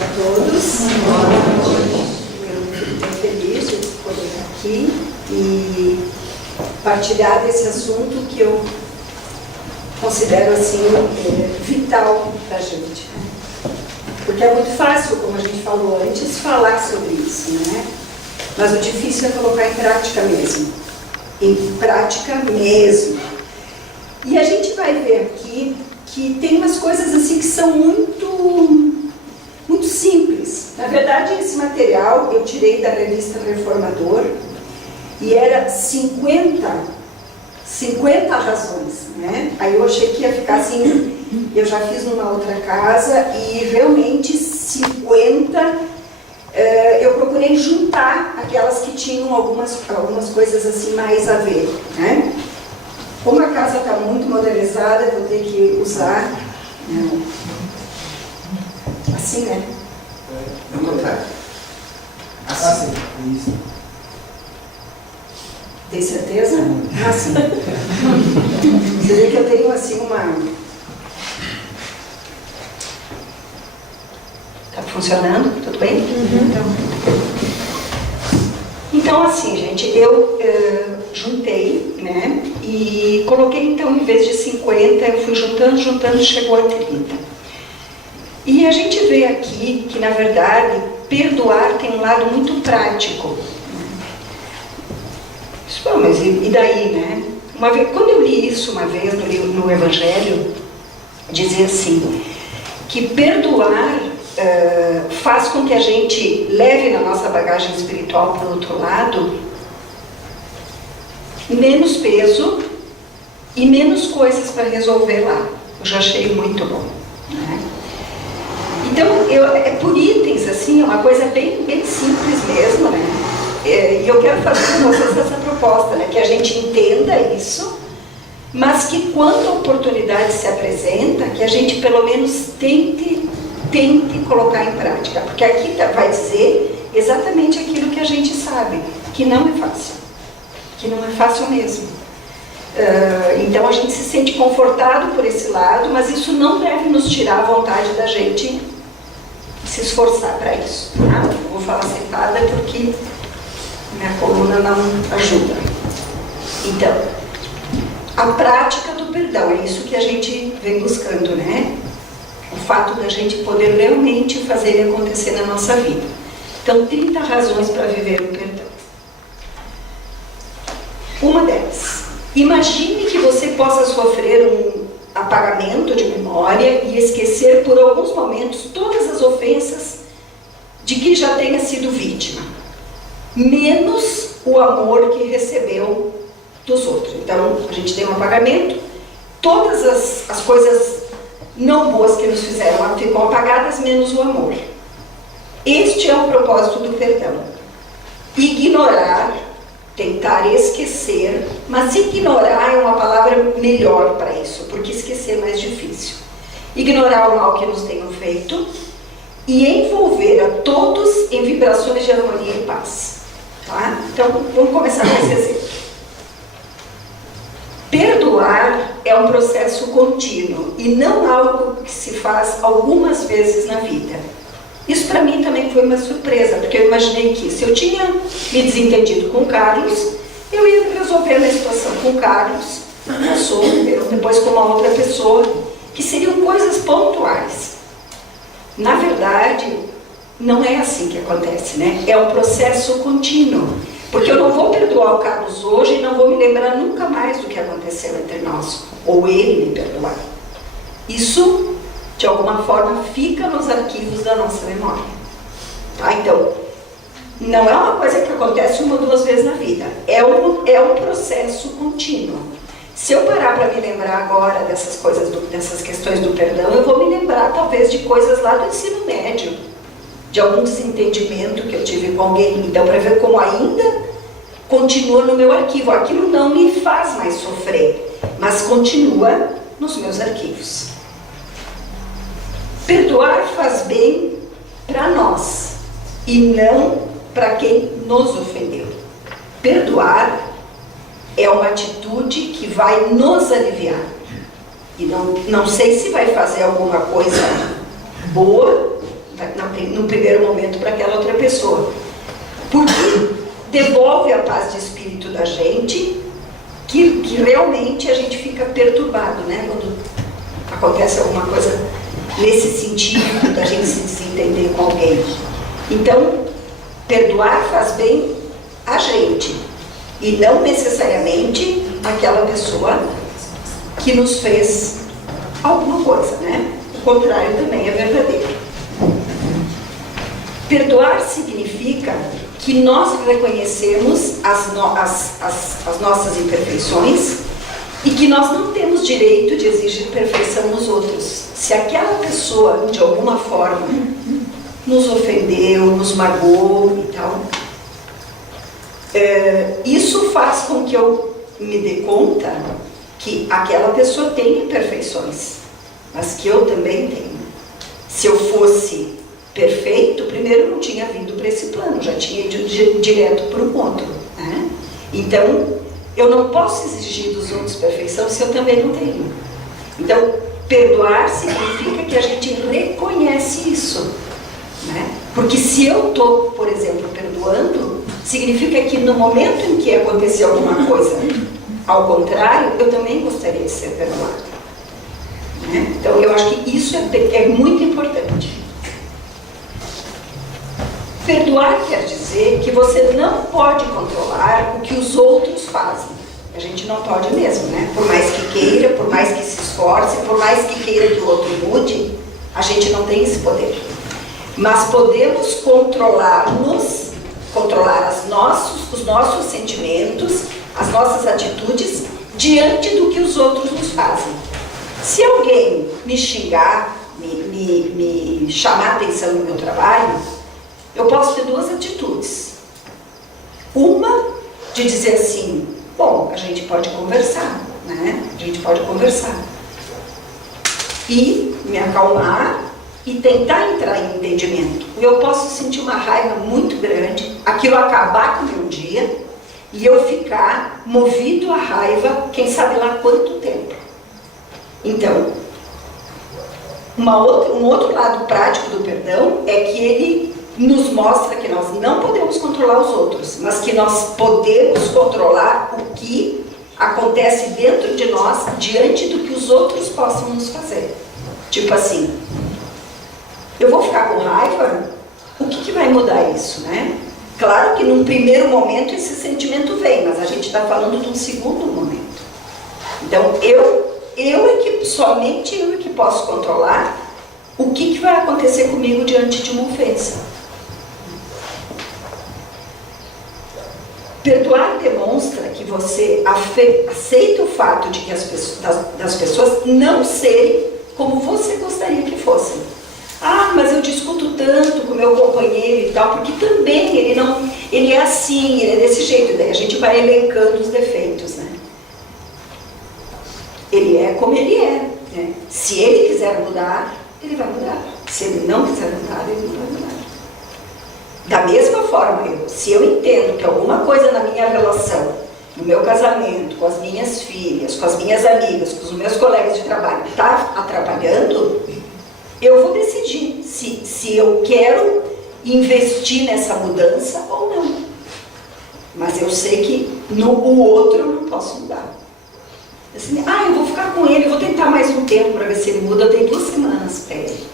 noite a todos. Eu fico muito feliz de poder estar aqui e partilhar desse assunto que eu considero assim vital para a gente. Porque é muito fácil, como a gente falou antes, falar sobre isso, né? Mas o difícil é colocar em prática mesmo. Em prática mesmo. E a gente vai ver aqui que tem umas coisas assim que são muito simples. Na verdade, esse material eu tirei da revista Reformador e era 50 razões, né? Aí eu achei que ia ficar assim, eu já fiz numa outra casa e realmente 50, eu procurei juntar aquelas que tinham algumas coisas assim mais a ver, né? Como a casa está muito modernizada, eu vou ter que usar assim, né? Ao contrário. Assim. Isso. Tem certeza? Assim. Você vê que eu tenho assim uma... Tá funcionando? Tudo bem? Então assim, gente, eu juntei, né? E coloquei então, em vez de 50, eu fui juntando, chegou a 30. E a gente vê aqui que, na verdade, perdoar tem um lado muito prático. Bom, mas e daí, né? Quando eu li isso uma vez no Evangelho, dizia assim, que perdoar faz com que a gente leve na nossa bagagem espiritual para o outro lado menos peso e menos coisas para resolver lá. Eu já achei muito bom, né? Então, é por itens, assim, é uma coisa bem simples mesmo, né? E eu quero fazer com vocês essa proposta, né? Que a gente entenda isso, mas que quando a oportunidade se apresenta, que a gente pelo menos tente colocar em prática, porque aqui vai dizer exatamente aquilo que a gente sabe, que não é fácil mesmo. Então a gente se sente confortado por esse lado, mas isso não deve nos tirar a vontade da gente se esforçar para isso, tá? Eu vou falar sentada porque minha coluna não ajuda. Então, a prática do perdão, é isso que a gente vem buscando, né? O fato da gente poder realmente fazer ele acontecer na nossa vida. Então, 30 razões para viver o perdão. Uma delas, imagine que você possa sofrer um apagamento de memória e esquecer por alguns momentos todas as ofensas de que já tenha sido vítima, menos o amor que recebeu dos outros. Então, a gente tem um apagamento, todas as coisas não boas que nos fizeram ficam apagadas, menos o amor. Este é o propósito do perdão. Ignorar, tentar esquecer, mas ignorar é uma palavra melhor para isso, porque esquecer é mais difícil. Ignorar o mal que nos tenham feito e envolver a todos em vibrações de harmonia e paz. Tá? Então, vamos começar com esse exemplo. Perdoar é um processo contínuo e não algo que se faz algumas vezes na vida. Isso para mim também foi uma surpresa, porque eu imaginei que se eu tinha me desentendido com o Carlos, eu ia resolver a situação com o Carlos, depois com uma outra pessoa, que seriam coisas pontuais. Na verdade, não é assim que acontece, né? É um processo contínuo. Porque eu não vou perdoar o Carlos hoje e não vou me lembrar nunca mais do que aconteceu entre nós, ou ele me perdoar. Isso, de alguma forma, fica nos arquivos da nossa memória. Tá? Então, não é uma coisa que acontece uma ou duas vezes na vida. É um processo contínuo. Se eu parar para me lembrar agora dessas coisas, dessas questões do perdão, eu vou me lembrar talvez de coisas lá do ensino médio, de algum desentendimento que eu tive com alguém. Então, para ver como ainda continua no meu arquivo. Aquilo não me faz mais sofrer, mas continua nos meus arquivos. Perdoar faz bem para nós e não para quem nos ofendeu. Perdoar é uma atitude que vai nos aliviar. E não sei se vai fazer alguma coisa boa no primeiro momento para aquela outra pessoa. Porque devolve a paz de espírito da gente, que realmente a gente fica perturbado, né? Quando acontece alguma coisa nesse sentido, da gente se desentender com alguém. Então, perdoar faz bem a gente, e não necessariamente aquela pessoa que nos fez alguma coisa, né? O contrário também é verdadeiro. Perdoar significa que nós reconhecemos as nossas imperfeições e que nós não temos direito de exigir perfeição nos outros. Se aquela pessoa, de alguma forma, nos ofendeu, nos magoou e tal, isso faz com que eu me dê conta que aquela pessoa tem imperfeições, mas que eu também tenho. Se eu fosse perfeito, primeiro eu não tinha vindo para esse plano, já tinha ido direto para o outro, né? Então, eu não posso exigir dos outros perfeição se eu também não tenho. Então, perdoar significa que a gente reconhece isso, né? Porque se eu estou, por exemplo, perdoando, significa que no momento em que aconteceu alguma coisa ao contrário, eu também gostaria de ser perdoado, né? Então, eu acho que isso é muito importante. Perdoar quer dizer que você não pode controlar o que os outros fazem. A gente não pode mesmo, né? Por mais que queira, por mais que se esforce, por mais que queira que o outro mude, a gente não tem esse poder. Mas podemos controlar-nos, controlar os nossos sentimentos, as nossas atitudes diante do que os outros nos fazem. Se alguém me xingar, me chamar a atenção no meu trabalho, eu posso ter duas atitudes. Uma, de dizer assim, bom, a gente pode conversar, né? A gente pode conversar. E me acalmar e tentar entrar em entendimento. Eu posso sentir uma raiva muito grande, aquilo acabar com o meu dia, e eu ficar movido à raiva, quem sabe lá quanto tempo. Então, um outro lado prático do perdão é que ele nos mostra que nós não podemos controlar os outros, mas que nós podemos controlar o que acontece dentro de nós diante do que os outros possam nos fazer. Tipo assim, eu vou ficar com raiva, o que vai mudar isso, né? Claro que num primeiro momento esse sentimento vem, mas a gente está falando de um segundo momento. Então somente eu é que posso controlar o que vai acontecer comigo diante de uma ofensa. Perdoar demonstra que você aceita o fato de que das pessoas não serem como você gostaria que fossem. Ah, mas eu discuto tanto com meu companheiro e tal, porque também ele é assim, ele é desse jeito. Daí a gente vai elencando os defeitos, né? Ele é como ele é, né? Se ele quiser mudar, ele vai mudar. Se ele não quiser mudar, ele não vai mudar. Da mesma forma, se eu entendo que alguma coisa na minha relação, no meu casamento, com as minhas filhas, com as minhas amigas, com os meus colegas de trabalho, está atrapalhando, eu vou decidir se eu quero investir nessa mudança ou não. Mas eu sei que o outro eu não posso mudar. Assim, eu vou ficar com ele, eu vou tentar mais um tempo para ver se ele muda, eu dei 2 semanas para ele.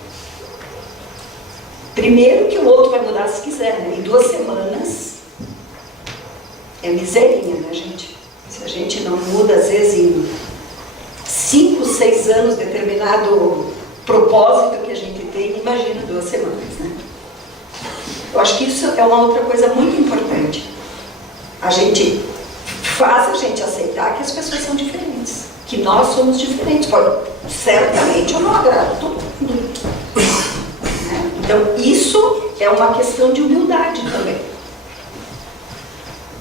Primeiro que o outro vai mudar se quiser, né? Em 2 semanas é miserinha, né, gente? Se a gente não muda, às vezes, em 5, 6 anos, determinado propósito que a gente tem, imagina 2 semanas, né? Eu acho que isso é uma outra coisa muito importante. A gente faz a gente aceitar que as pessoas são diferentes, que nós somos diferentes. Certamente eu não agrado todo mundo. Então, isso é uma questão de humildade também.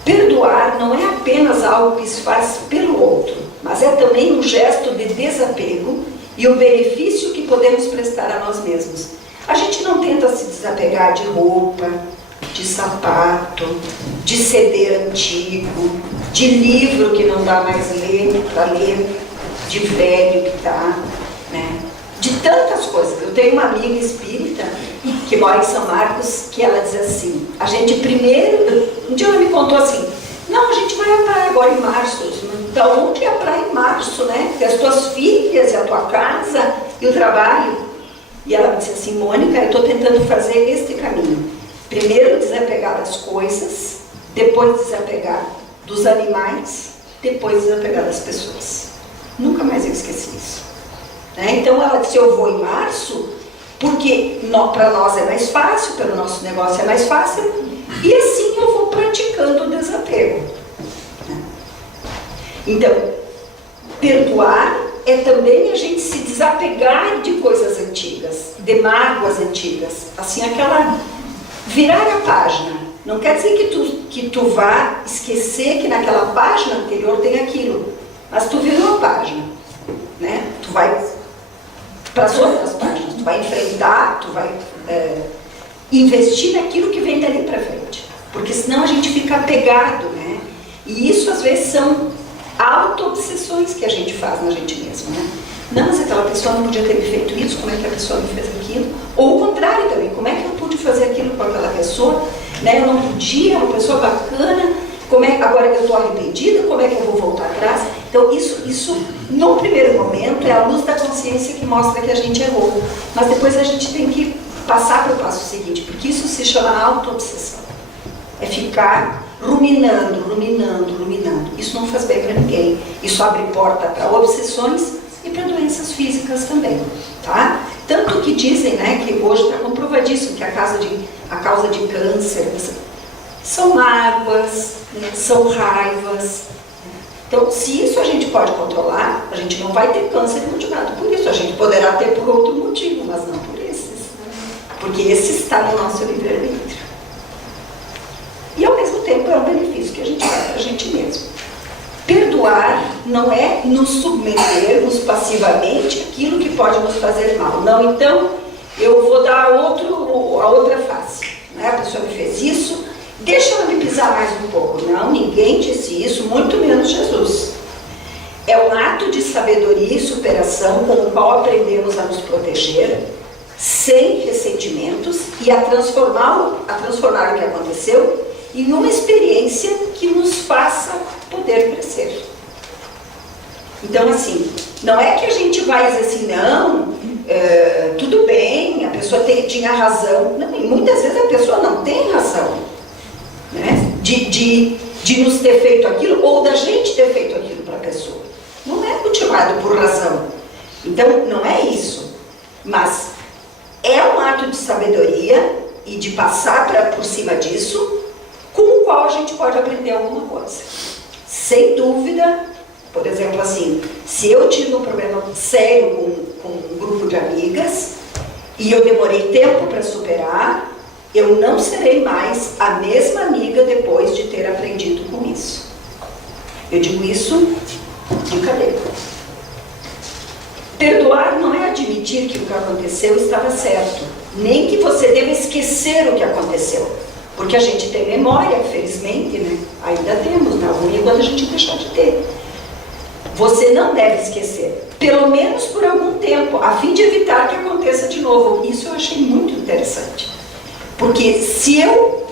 Perdoar não é apenas algo que se faz pelo outro, mas é também um gesto de desapego e o benefício que podemos prestar a nós mesmos. A gente não tenta se desapegar de roupa, de sapato, de CD antigo, de livro que não dá mais para ler, de velho que está, né? De tantas coisas. Eu tenho uma amiga espírita que que mora em São Marcos, que ela diz assim, a gente primeiro, um dia ela me contou assim, não, a gente vai à praia agora em março. Da onde é a praia em março, né? Porque as tuas filhas, e a tua casa, e o trabalho. E ela me disse assim, Mônica, eu estou tentando fazer este caminho. Primeiro desapegar das coisas, depois desapegar dos animais, depois desapegar das pessoas. Nunca mais eu esqueci isso. Né? Então ela disse, eu vou em março, porque para nós é mais fácil, pelo nosso negócio é mais fácil, e assim eu vou praticando o desapego. Então, perdoar é também a gente se desapegar de coisas antigas, de mágoas antigas. Assim, aquela... virar a página. Não quer dizer que tu vá esquecer que naquela página anterior tem aquilo. Mas tu virou a página. Né? Tu vai para as outras páginas. Tu vai enfrentar, tu vai investir naquilo que vem dali para frente. Porque senão a gente fica apegado, né? E isso às vezes são auto-obsessões que a gente faz na gente mesmo, né? Não, mas aquela pessoa não podia ter me feito isso, como é que a pessoa me fez aquilo? Ou o contrário também, como é que eu pude fazer aquilo com aquela pessoa? Né? Eu não podia, uma pessoa bacana, agora que eu estou arrependida, como é que eu vou voltar atrás? Então isso, no primeiro momento, é a luz da consciência que mostra que a gente errou. Mas depois a gente tem que passar para o passo seguinte, porque isso se chama auto-obsessão. É ficar ruminando. Isso não faz bem para ninguém. Isso abre porta para obsessões e para doenças físicas também, tá? Tanto que dizem, né, que hoje está comprovadíssimo que a causa de câncer são mágoas, né, são raivas. Então, se isso a gente pode controlar, a gente não vai ter câncer motivado por isso. A gente poderá ter por outro motivo, mas não por esses. Porque esse está no nosso livre-arbítrio. E ao mesmo tempo é um benefício que a gente dá para a gente mesmo. Perdoar não é nos submetermos passivamente aquilo que pode nos fazer mal. Não, então eu vou dar a outra face. Né? A pessoa me fez isso, deixa ela me pisar mais um pouco. Não, ninguém disse isso, muito menos Jesus. É um ato de sabedoria e superação com o qual aprendemos a nos proteger, sem ressentimentos, e a transformar o que aconteceu em uma experiência que nos faça poder crescer. Então, assim, não é que a gente vai dizer assim, não, tudo bem, a pessoa tinha razão. Não, e muitas vezes a pessoa não tem razão, né? De nos ter feito aquilo, ou da gente ter feito aquilo para a pessoa. Não é motivado por razão. Então, não é isso. Mas é um ato de sabedoria e de passar por cima disso, com o qual a gente pode aprender alguma coisa. Sem dúvida, por exemplo, assim, se eu tive um problema sério com um grupo de amigas e eu demorei tempo para superar, eu não serei mais a mesma amiga depois de ter aprendido com isso. Eu digo isso de cadeira. Perdoar não é admitir que o que aconteceu estava certo, nem que você deva esquecer o que aconteceu. Porque a gente tem memória, felizmente, né? Ainda temos, não é ruim quando a gente deixar de ter. Você não deve esquecer, pelo menos por algum tempo, a fim de evitar que aconteça de novo. Isso eu achei muito interessante. Porque se eu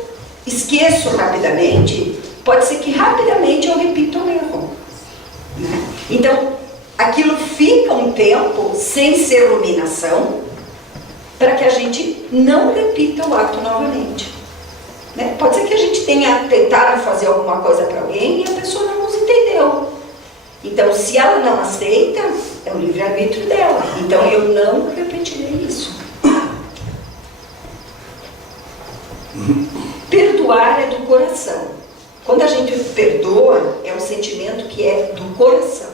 esqueço rapidamente, pode ser que rapidamente eu repita o erro. Né? Então, aquilo fica um tempo sem ser ruminação, para que a gente não repita o ato novamente. Né? Pode ser que a gente tenha tentado fazer alguma coisa para alguém e a pessoa não nos entendeu. Então, se ela não aceita, é o livre-arbítrio dela. Então, eu não repetirei isso. Perdoar é do coração. Quando a gente perdoa, é um sentimento que é do coração,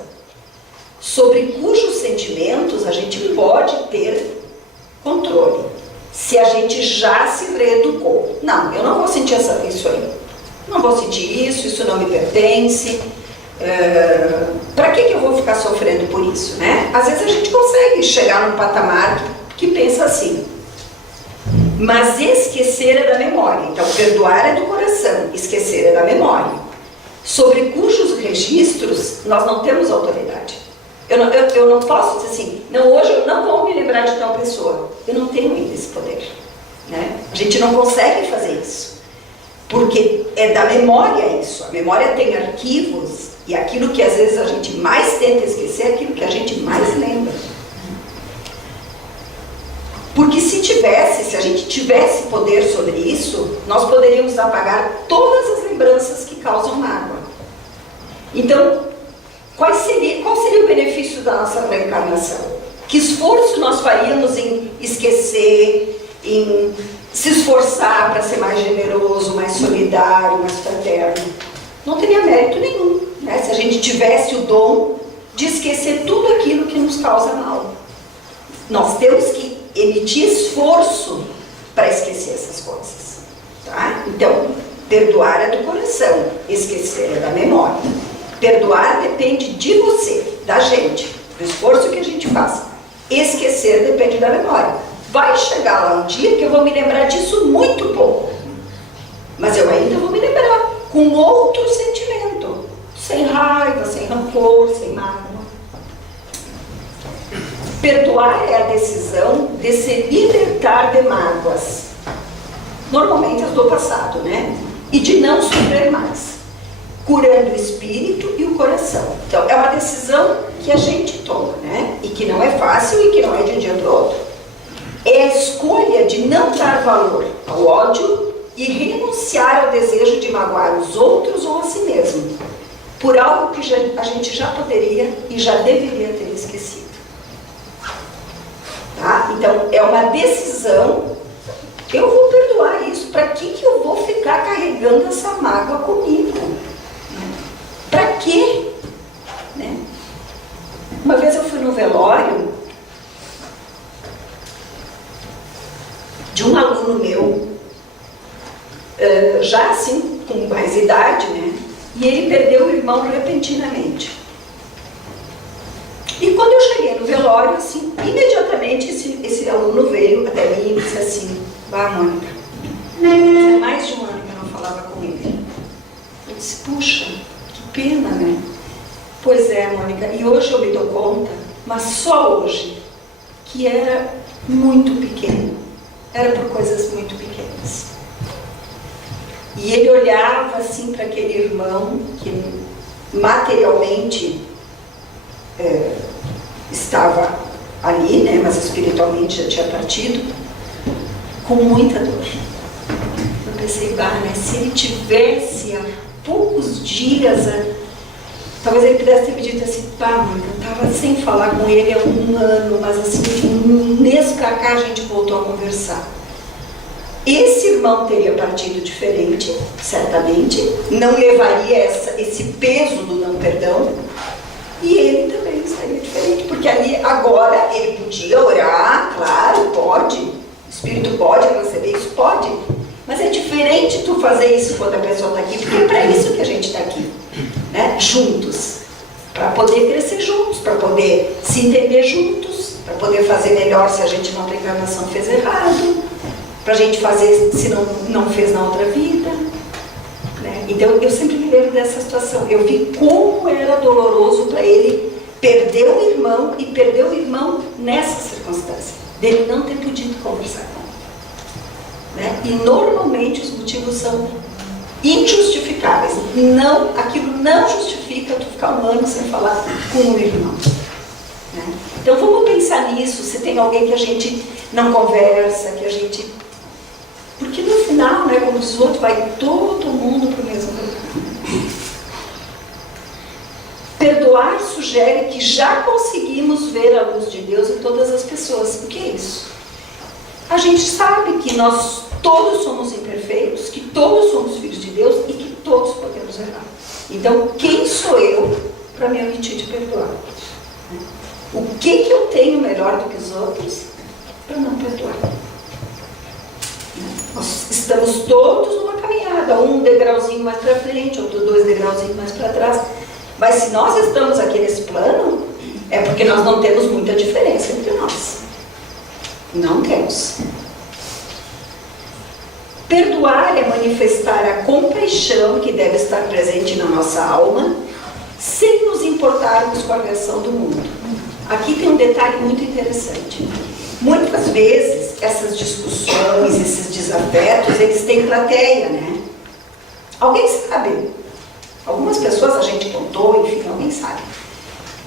sobre cujos sentimentos a gente pode ter controle. Se a gente já se reeducou. Não, eu não vou sentir isso aí. Não vou sentir isso não me pertence. Para que eu vou ficar sofrendo por isso, né? Às vezes a gente consegue chegar num patamar que pensa assim. Mas esquecer é da memória. Então, perdoar é do coração, esquecer é da memória. Sobre cujos registros nós não temos autoridade. Eu não posso dizer assim, não, hoje eu não vou me lembrar de tal pessoa. Eu não tenho ainda esse poder. Né? gente não consegue fazer isso, porque é da memória isso. A memória tem arquivos, e aquilo que às vezes a gente mais tenta esquecer é aquilo que a gente mais lembra. Porque se a gente tivesse poder sobre isso, nós poderíamos apagar todas as lembranças que causam mágoa. Então, qual seria o benefício da nossa reencarnação? Que esforço nós faríamos em esquecer, em se esforçar para ser mais generoso, mais solidário, mais fraterno? Não teria mérito nenhum, né? Se a gente tivesse o dom de esquecer tudo aquilo que nos causa mal. Nós temos que emitir esforço para esquecer essas coisas, tá? Então, perdoar é do coração, esquecer é da memória. Perdoar depende de você, da gente, do esforço que a gente faz. Esquecer depende da memória. Vai chegar lá um dia que eu vou me lembrar disso muito pouco, mas eu ainda vou me lembrar com outro sentimento, sem raiva, sem rancor, sem mágoa. Perdoar é a decisão de se libertar de mágoas, normalmente as do passado, né? E de não sofrer mais, curando o espírito e o coração. Então, é uma decisão que a gente toma, né? E que não é fácil e que não é de um dia para o outro. É a escolha de não dar valor ao ódio e renunciar ao desejo de magoar os outros ou a si mesmo, por algo que a gente já poderia e já deveria ter esquecido. Tá? Então, é uma decisão. Eu vou perdoar isso. Para que eu vou ficar carregando essa mágoa comigo? Para quê? Né? Uma vez eu fui no velório de um aluno meu, já assim, com mais idade, né? E ele perdeu o irmão repentinamente. E quando eu cheguei no velório, assim, imediatamente esse aluno veio até mim e disse assim: "Vá, Mônica, faz mais de um ano que eu não falava com ele." Eu disse: "Puxa, que pena, né?" "Pois é, Mônica, e hoje eu me dou conta, mas só hoje, que era muito pequeno, era por coisas muito pequenas." E ele olhava assim para aquele irmão que materialmente estava ali, né, mas espiritualmente já tinha partido, com muita dor. Eu pensei, né, se ele tivesse há poucos dias, talvez ele pudesse ter me dito assim: "Mônica, eu estava sem falar com ele há um ano, mas assim, de um mês para cá a gente voltou a conversar." Esse irmão teria partido diferente, certamente, não levaria esse peso do não perdão, e ele também estaria diferente, porque ali agora ele podia orar, claro, pode, o Espírito pode receber isso, pode, mas é diferente tu fazer isso quando a pessoa está aqui, porque é para isso que a gente está aqui, né? Juntos, para poder crescer juntos, para poder se entender juntos, para poder fazer melhor se a gente na outra encarnação fez errado, para a gente fazer se não fez na outra vida, né? Então eu sempre me lembro dessa situação. Eu vi como era doloroso para ele perder o irmão, e perder o irmão nessa circunstância, dele não ter podido conversar com ele, né? E normalmente os motivos são injustificáveis. Aquilo não justifica tu ficar um ano sem falar com o irmão, né? Então vamos pensar nisso. Se tem alguém que a gente não conversa, que a gente... Porque no final, né, como diz o outro, vai todo mundo para o mesmo lugar. Perdoar sugere que já conseguimos ver a luz de Deus em todas as pessoas. O que é isso? A gente sabe que nós todos somos imperfeitos, que todos somos filhos de Deus e que todos podemos errar. Então, quem sou eu para me omitir de perdoar? O que eu tenho melhor do que os outros para não perdoar? Nós estamos todos numa caminhada, um degrauzinho mais para frente, outro 2 degrauzinhos mais para trás. Mas se nós estamos aqui nesse plano, é porque nós não temos muita diferença entre nós. Não temos. Perdoar é manifestar a compaixão que deve estar presente na nossa alma, sem nos importarmos com a agressão do mundo. Aqui tem um detalhe muito interessante. Muitas vezes essas discussões, esses desafetos, eles têm plateia, né? Alguém sabe. Algumas pessoas a gente contou, enfim, alguém sabe.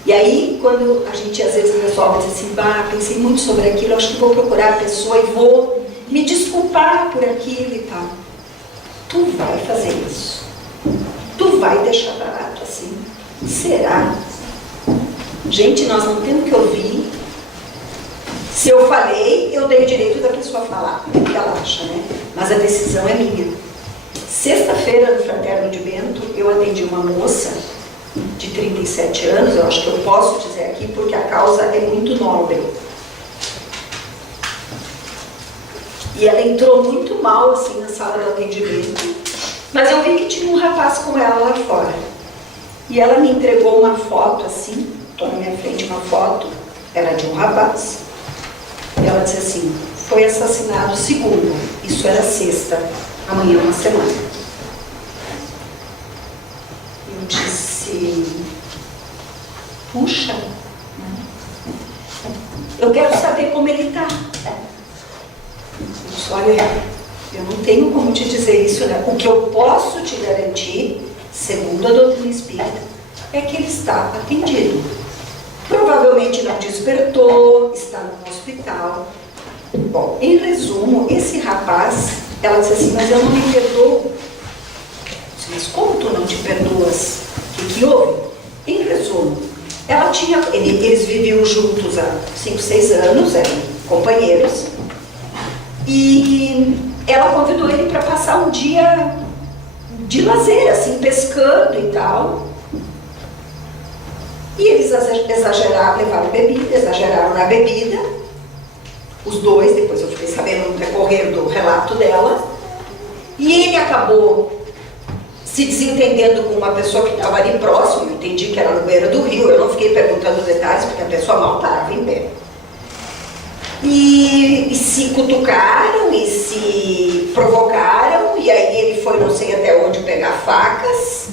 E aí, quando a gente às vezes resolve dizer assim, bah, pensei muito sobre aquilo, acho que vou procurar a pessoa e vou me desculpar por aquilo e tal. Tu vai fazer isso. Tu vai deixar barato assim. Será? Gente, nós não temos que ouvir. Se eu falei, eu dei o direito da pessoa falar o que ela acha, né? Mas a decisão é minha. Sexta-feira, no Fraterno de Bento, eu atendi uma moça de 37 anos, eu acho que eu posso dizer aqui, porque a causa é muito nobre. E ela entrou muito mal, assim, na sala de atendimento, mas eu vi que tinha um rapaz com ela lá fora. E ela me entregou uma foto, assim, estou na minha frente uma foto, era de um rapaz. E ela disse assim, foi assassinado segunda, isso era sexta, amanhã é uma semana. Eu disse, puxa, eu quero saber como ele está. Eu disse, olha, eu não tenho como te dizer isso, né? O que eu posso te garantir, segundo a doutrina espírita, é que ele está atendido. Provavelmente não despertou, está no hospital. Bom, em resumo, esse rapaz, ela disse assim, mas eu não me perdoo. Eu disse, mas como tu não te perdoas? O que houve? Em resumo, ela tinha, eles viviam juntos há 5, 6 anos, eram companheiros, e ela convidou ele para passar um dia de lazer, assim, pescando e tal. E eles exageraram, levaram bebida, exageraram na bebida, os dois, depois eu fiquei sabendo no decorrer do relato dela, e ele acabou se desentendendo com uma pessoa que estava ali próximo, eu entendi que era no beira do rio, eu não fiquei perguntando detalhes, porque a pessoa mal parava em pé. E se cutucaram, e se provocaram, e aí ele foi não sei até onde pegar facas,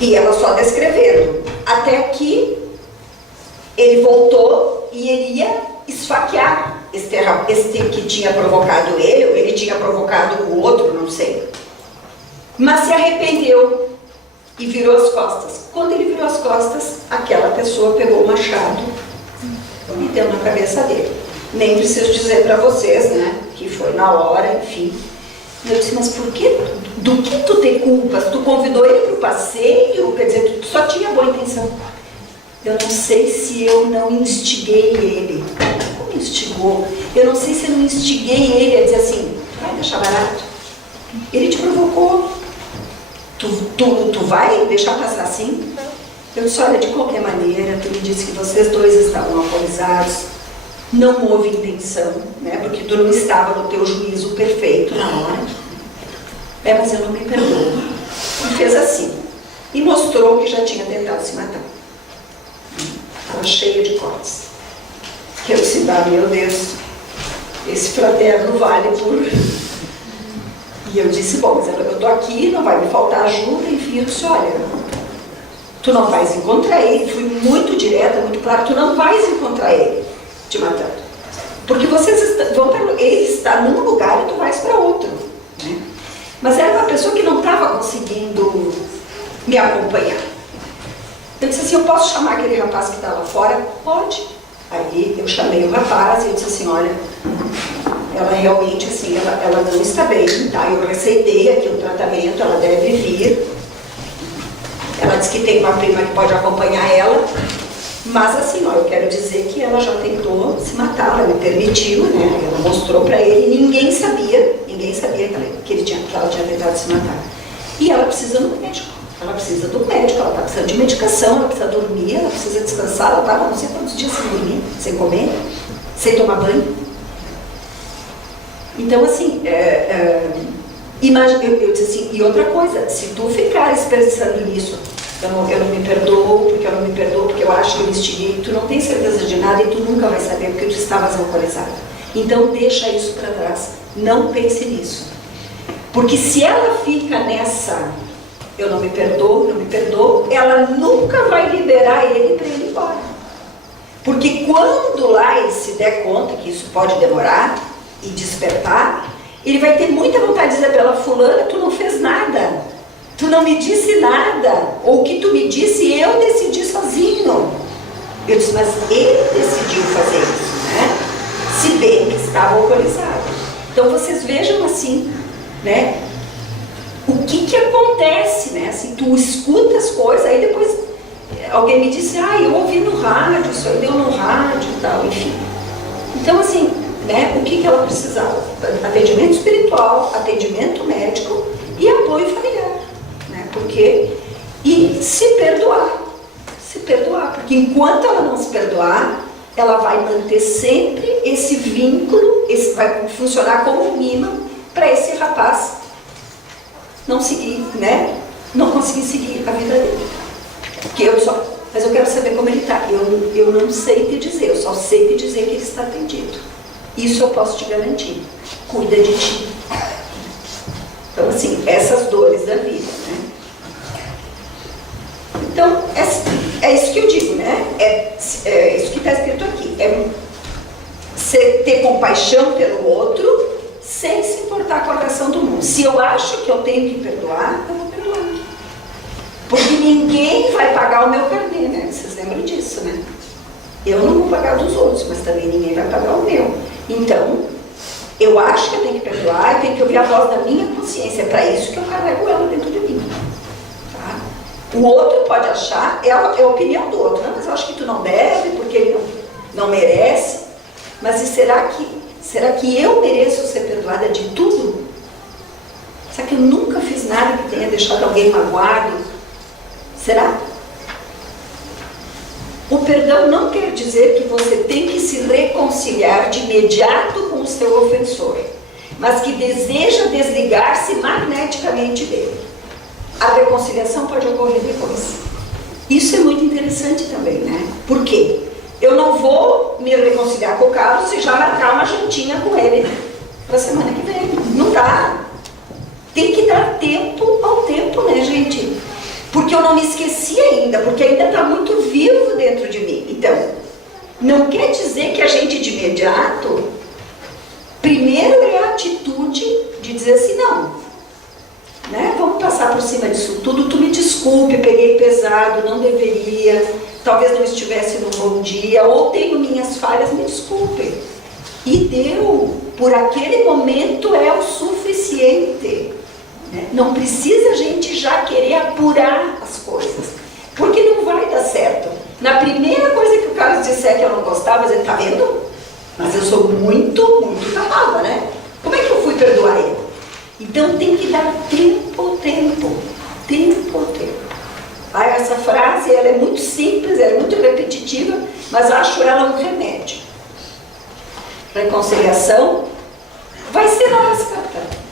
e ela só descrevendo, até que ele voltou e ele ia esfaquear este que tinha provocado ele, ou ele tinha provocado o outro, não sei. Mas se arrependeu e virou as costas. Quando ele virou as costas, aquela pessoa pegou o machado e deu na cabeça dele. Nem preciso dizer para vocês, né, que foi na hora, enfim. Eu disse, mas por que? Do que tu te culpas? Tu convidou ele para o passeio? Quer dizer, tu só tinha boa intenção. Eu não sei se eu não instiguei ele. Como instigou? Eu não sei se eu não instiguei ele a dizer assim, vai deixar barato? Ele te provocou. Tu vai deixar passar assim? Eu disse, olha, de qualquer maneira, tu me disse que vocês dois estavam alcoolizados, não houve intenção, né? Porque tu não estava no teu juízo perfeito na hora. Mas eu não me perdoo. E fez assim. E mostrou que já tinha tentado se matar. Estava cheia de cortes. Eu disse, meu Deus, esse fraterno vale por... E eu disse, bom, mas eu estou aqui, não vai me faltar ajuda, enfim, eu disse, olha, tu não vais encontrar ele, fui muito direta, muito clara, tu não vais encontrar ele te matando. Porque vocês vão para... Ele está num lugar e tu vais para outro. Né? Mas era uma pessoa que não estava conseguindo me acompanhar. Eu disse assim, eu posso chamar aquele rapaz que está lá fora? Pode. Aí eu chamei o rapaz e eu disse assim, olha, ela realmente, assim, ela não está bem, tá? Eu receitei aqui o tratamento, ela deve vir. Ela disse que tem uma prima que pode acompanhar ela, mas assim, ó, eu quero dizer que ela já tentou se matar, ela me permitiu, né? Ela mostrou para ele, ninguém sabia que ela tinha tentado se matar. E ela precisa do médico, ela está precisando de medicação, ela precisa dormir, ela precisa descansar, ela estava não sei quantos dias sem dormir, sem comer, sem tomar banho. Então, assim, eu disse assim, e outra coisa, se tu ficares pensando nisso, eu não me perdoo, porque eu acho que eu instiguei, tu não tens certeza de nada e tu nunca vai saber porque tu estavas alcoolizada. Então, deixa isso para trás, não pense nisso. Porque se ela fica nessa, eu não me perdoo, ela nunca vai liberar ele para ele ir embora. Porque quando lá ele se der conta que isso pode demorar e despertar, ele vai ter muita vontade de dizer para ela: fulana, tu não fez nada, tu não me disse nada, ou o que tu me disse eu decidi sozinho. Eu disse: mas ele decidiu fazer isso, né? Se bem que estava alcoolizado. Então vocês vejam assim, né? O que acontece, né? Assim, tu escuta as coisas, aí depois alguém me disse: eu ouvi no rádio, isso aí deu no rádio e tal, enfim. Então assim, né? O que ela precisava? Atendimento espiritual, atendimento médico e apoio familiar, né? E se perdoar, porque enquanto ela não se perdoar, ela vai manter sempre esse vínculo, vai funcionar como um imã para esse rapaz não seguir, né? Não conseguir seguir a vida dele. Mas eu quero saber como ele está. Eu não sei te dizer, eu só sei te dizer que ele está atendido. Isso eu posso te garantir. Cuida de ti. Então, assim, essas dores da vida, né? Então, é isso que eu digo, né? É isso que está escrito aqui. É ter compaixão pelo outro, sem se importar com a reação do mundo. Se eu acho que eu tenho que perdoar, eu vou perdoar. Porque ninguém vai pagar o meu carnê, né? Vocês lembram disso, né? Eu não vou pagar dos outros, mas também ninguém vai pagar o meu. Então, eu acho que eu tenho que perdoar, eu tenho que ouvir a voz da minha consciência. É para isso que eu carrego ela dentro de mim. Tá? O outro pode achar, é a opinião do outro, mas eu acho que tu não deve, porque ele não merece. Mas e será que eu mereço ser perdoada de tudo? Será que eu nunca fiz nada que tenha deixado alguém magoado? Será? O perdão não quer dizer que você tem que se reconciliar de imediato com o seu ofensor, mas que deseja desligar-se magneticamente dele. A reconciliação pode ocorrer depois. Isso é muito interessante também, né? Por quê? Eu não vou me reconciliar com o Carlos e já marcar uma jantinha com ele para a semana que vem. Não dá. Tem que dar tempo ao tempo, né, gente? Porque eu não me esqueci ainda, porque ainda está muito vivo dentro de mim. Então, não quer dizer que a gente de imediato, primeiro é a atitude de dizer assim: não, né? Vamos passar por cima disso tudo, tu me desculpe, peguei pesado, não deveria, talvez não estivesse num bom dia, ou tenho minhas falhas, me desculpe. E deu, por aquele momento é o suficiente. Não precisa a gente já querer apurar as coisas, porque não vai dar certo. Na primeira coisa que o Carlos disser que eu não gostava, ele tá vendo? Mas eu sou muito brava, né? Como é que eu fui perdoar ele? Então tem que dar tempo ao tempo. Essa frase, ela é muito simples, ela é muito repetitiva, mas acho ela um remédio. Reconciliação vai ser nossa.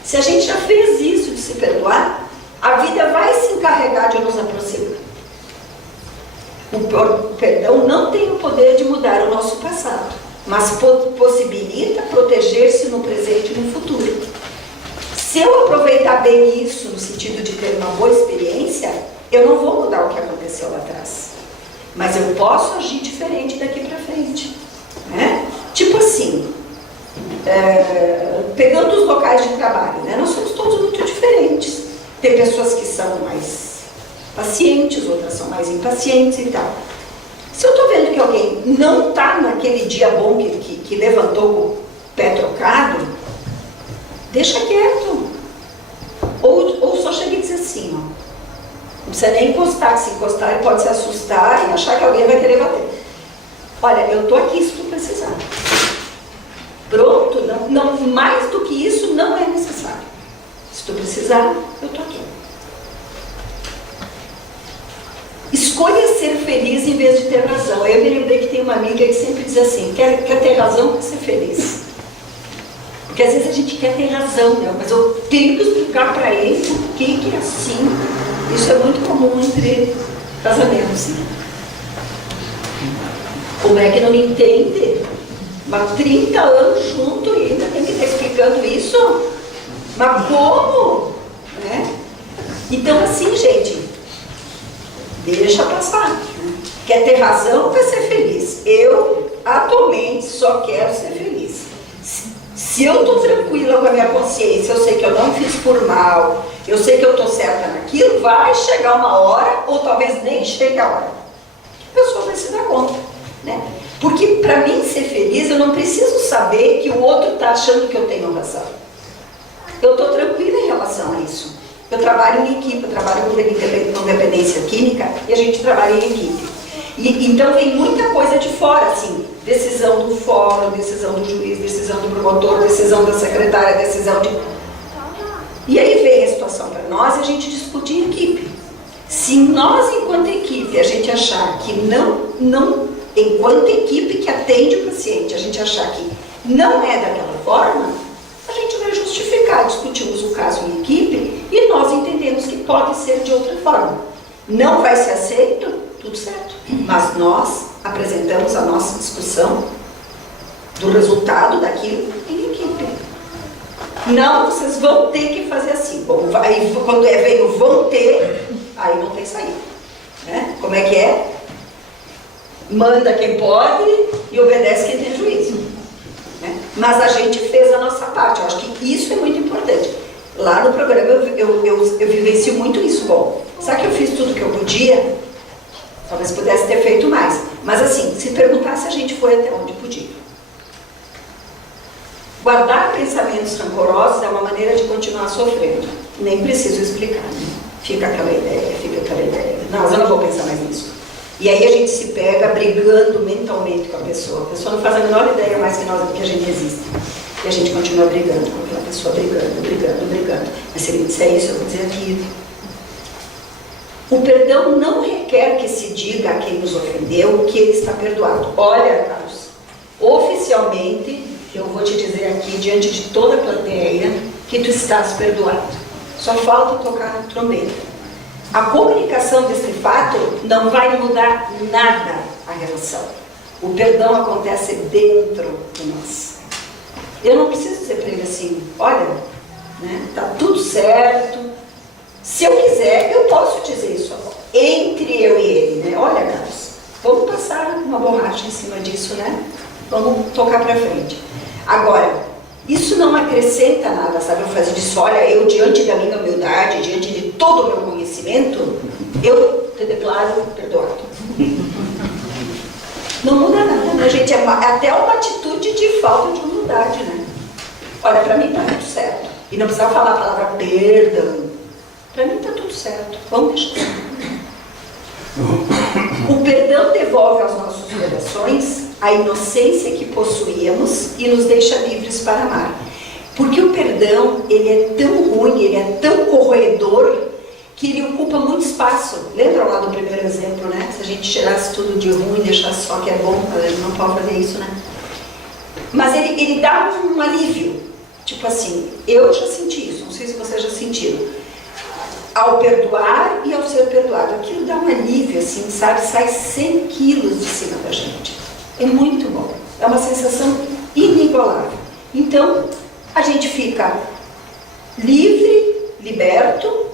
Se a gente já fez isso de se perdoar, a vida vai se encarregar de nos aproximar. O perdão não tem o poder de mudar o nosso passado, mas possibilita proteger-se no presente e no futuro. Se eu aproveitar bem isso, no sentido de ter uma boa experiência, eu não vou mudar o que aconteceu lá atrás. Mas eu posso agir diferente daqui para frente. Né? Tipo assim, pegando os locais de trabalho, né? Nós somos todos muito diferentes. Tem pessoas que são mais pacientes, outras são mais impacientes e tal. Se eu estou vendo que alguém não está naquele dia bom que levantou com o pé trocado, deixa quieto. Ou só chega e diz assim, ó, não precisa nem encostar, que se encostar ele pode se assustar e achar que alguém vai querer bater. Olha, eu estou aqui se tu precisar. Pronto, não, mais do que isso não é necessário. Se tu precisar, eu estou aqui. Escolha ser feliz em vez de ter razão. Eu me lembrei que tem uma amiga que sempre diz assim: quer ter razão, quer ser feliz. Porque às vezes a gente quer ter razão, né? Mas eu tenho que explicar para ele por que é assim. Isso é muito comum entre casamentos. Como é que não me entende? Mas 30 anos junto e ainda tem que estar explicando isso? Mas como? Né? Então assim, gente, deixa passar. Né? Quer ter razão para ser feliz. Eu, atualmente, só quero ser feliz. Se eu estou tranquila com a minha consciência, eu sei que eu não fiz por mal, eu sei que eu estou certa naquilo, vai chegar uma hora, ou talvez nem chegue a hora, a pessoa vai se dar conta, né? Porque para mim ser feliz, eu não preciso saber que o outro está achando que eu tenho razão. Eu estou tranquila em relação a isso. Eu trabalho em equipe, eu trabalho com dependência química e a gente trabalha em equipe. Então vem muita coisa de fora, assim, decisão do fórum, decisão do juiz, decisão do promotor, decisão da secretária, decisão de... E aí vem a situação para nós e a gente discute em equipe. Se nós, enquanto equipe, a gente achar que enquanto equipe que atende o paciente, a gente achar que não é daquela forma, a gente vai justificar, discutimos o caso em equipe e nós entendemos que pode ser de outra forma. Não vai ser aceito? Tudo certo. Mas nós apresentamos a nossa discussão do resultado daquilo em equipe. Não, vocês vão ter que fazer assim. Bom, aí, quando vem o vão ter, aí não tem saída. Né? Como é que é? Manda quem pode e obedece quem tem juízo. Né? Mas a gente fez a nossa parte. Eu acho que isso é muito importante. Lá no programa eu vivencio muito isso. Bom, sabe que eu fiz tudo que eu podia? Talvez pudesse ter feito mais. Mas assim, se perguntasse, a gente foi até onde podia. Guardar pensamentos rancorosos é uma maneira de continuar sofrendo. Nem preciso explicar. Né? Fica aquela ideia. Não, mas eu não vou pensar mais nisso. E aí a gente se pega brigando mentalmente com a pessoa. A pessoa não faz a menor ideia mais que nós do que a gente existe. E a gente continua brigando com aquela pessoa, brigando. Mas se ele me disser isso, eu vou dizer aquilo. O perdão não requer que se diga a quem nos ofendeu que ele está perdoado. Olha, Carlos, oficialmente, eu vou te dizer aqui, diante de toda a plateia, que tu estás perdoado. Só falta tocar na trombeta. A comunicação desse fato não vai mudar nada a relação. O perdão acontece dentro de nós. Eu não preciso dizer para ele assim, olha, né, tá tudo certo. Se eu quiser, eu posso dizer isso agora. Entre eu e ele, né? Olha, Carlos, vamos passar uma borracha em cima disso, né? Vamos tocar para frente. Agora, isso não acrescenta nada, sabe? Eu fazer disso, olha, eu diante da minha humildade, diante de todo o meu conhecimento, eu te declaro perdoado. Não muda nada, né, gente? É até uma atitude de falta de humildade, né? Olha, para mim tá tudo certo. E não precisa falar a palavra perdão. Para mim está tudo certo. Vamos deixar assim. O perdão devolve aos nossos corações a inocência que possuíamos e nos deixa livres para amar. Porque o perdão, ele é tão ruim, ele é tão corroedor, que ele ocupa muito espaço. Lembra lá do primeiro exemplo, né? Se a gente tirasse tudo de ruim e deixasse só que é bom, a gente não pode fazer isso, né? Mas ele dá um alívio. Tipo assim, eu já senti isso, não sei se vocês já sentiram. Ao perdoar e ao ser perdoado, aquilo dá um alívio, assim, sabe? Sai 100 quilos de cima da gente. É muito bom. É uma sensação inigualável. Então, a gente fica livre, liberto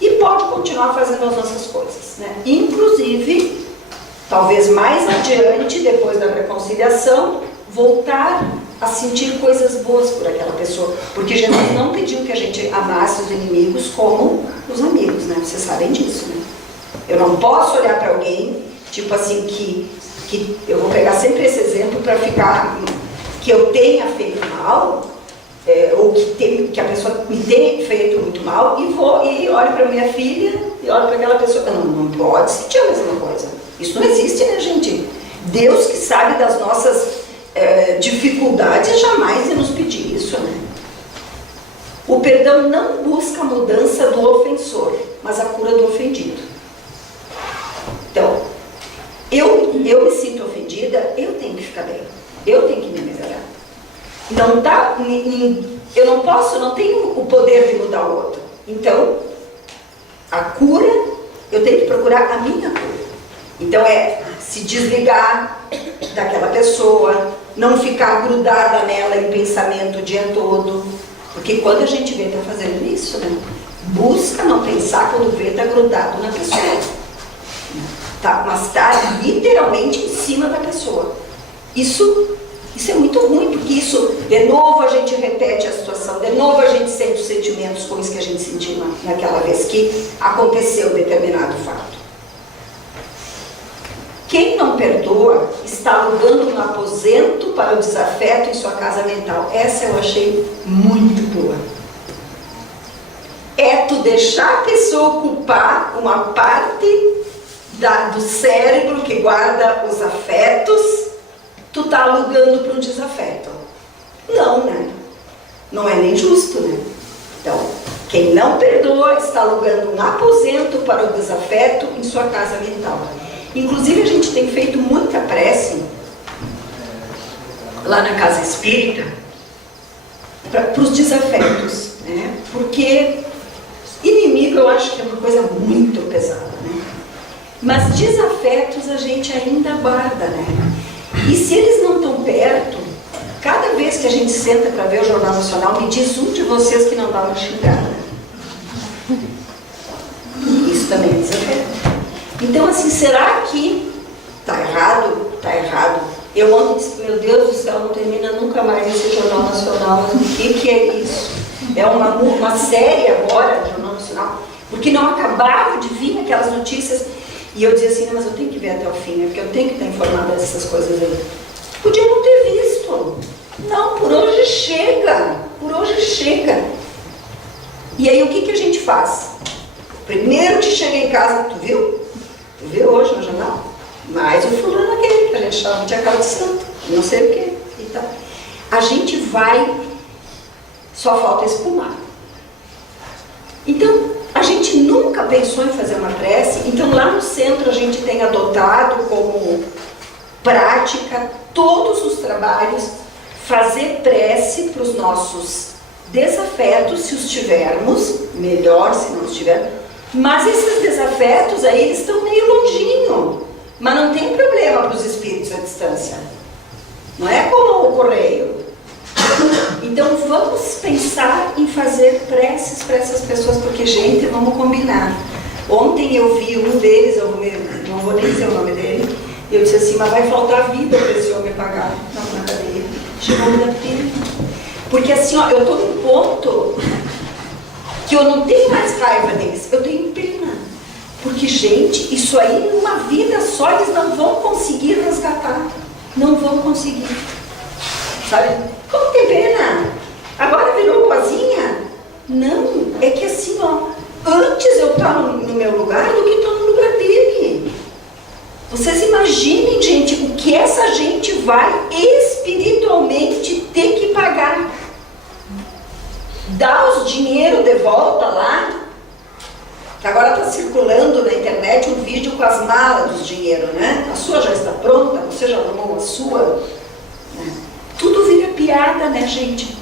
e pode continuar fazendo as nossas coisas, né? Inclusive, talvez mais adiante, depois da reconciliação, voltar a sentir coisas boas por aquela pessoa, porque Jesus não pediu que a gente amasse os inimigos como os amigos, né? Vocês sabem disso, né? Eu não posso olhar para alguém, tipo assim, que eu vou pegar sempre esse exemplo para ficar, que eu tenha feito mal, ou que a pessoa me tenha feito muito mal, e olho para minha filha, e olho para aquela pessoa, não pode sentir a mesma coisa. Isso não existe, né, gente? Deus que sabe das nossas dificuldades jamais ia nos pedir isso, né? O perdão não busca a mudança do ofensor, mas a cura do ofendido. Então, eu me sinto ofendida, eu tenho que ficar bem, eu tenho que me melhorar. Não tá, eu não posso, não tenho o poder de mudar o outro. Então, a cura, eu tenho que procurar a minha cura. Então se desligar daquela pessoa, não ficar grudada nela em pensamento o dia todo. Porque quando a gente vê, está fazendo isso, né? Busca não pensar, quando vê, está grudado na pessoa. tá? Mas está literalmente em cima da pessoa. Isso é muito ruim, porque isso, de novo, a gente repete a situação, de novo a gente sente os sentimentos como os que a gente sentiu naquela vez que aconteceu determinado fato. Quem não perdoa está alugando um aposento para o desafeto em sua casa mental. Essa eu achei muito boa. É tu deixar a pessoa ocupar uma parte do cérebro que guarda os afetos, tu tá alugando para um desafeto. Não, né? Não é nem justo, né? Então, quem não perdoa está alugando um aposento para o desafeto em sua casa mental. Inclusive, a gente tem feito muita prece lá na casa espírita para os desafetos, né? Porque inimigo eu acho que é uma coisa muito pesada, né? Mas desafetos a gente ainda guarda, né? E se eles não estão perto, cada vez que a gente senta para ver o Jornal Nacional, me diz um de vocês que não dá uma xingada. Isso também é desafeto. Então, assim, será que está errado? Está errado. Eu ontem disse, meu Deus do céu, não termina nunca mais esse Jornal Nacional. Mas o que é isso? É uma série agora, Jornal Nacional, porque não acabava de vir aquelas notícias. E eu dizia assim, mas eu tenho que ver até o fim, né? Porque eu tenho que estar informada dessas coisas aí. Podia não ter visto. Não, por hoje chega. Por hoje chega. E aí o que a gente faz? Primeiro que chega em casa, tu viu? Tu viu hoje no jornal? Mais o fulano aquele, que a gente chama de acaba de santo, não sei o quê e tal. A gente vai, só falta espumar. Então, a gente nunca pensou em fazer uma prece, então lá no centro a gente tem adotado como prática todos os trabalhos, fazer prece para os nossos desafetos, se os tivermos, melhor se não os tivermos. Mas esses desafetos aí, eles estão meio longinho. Mas não tem problema para os espíritos à distância. Não é como o correio. Então vamos pensar em fazer preces para essas pessoas, porque, gente, vamos combinar. Ontem eu vi um deles, eu não vou nem dizer o nome dele, e eu disse assim, mas vai faltar vida para esse homem pagar. Não, na cadeia. Chegou a me dar pena. Porque assim, ó, eu estou num ponto que eu não tenho mais raiva deles, eu tenho pena. Porque, gente, isso aí numa vida só eles não vão conseguir resgatar. Não vão conseguir. Sabe? Como tem pena? Agora virou boazinha? Não, é que assim, ó, antes eu estar no meu lugar do que estou no lugar dele. Vocês imaginem, gente, o que essa gente vai espiritualmente ter que pagar. Dá os dinheiro de volta lá, que agora está circulando na internet um vídeo com as malas dos dinheiro, né? A sua já está pronta, você já arrumou a sua. Tudo vira piada, né, gente?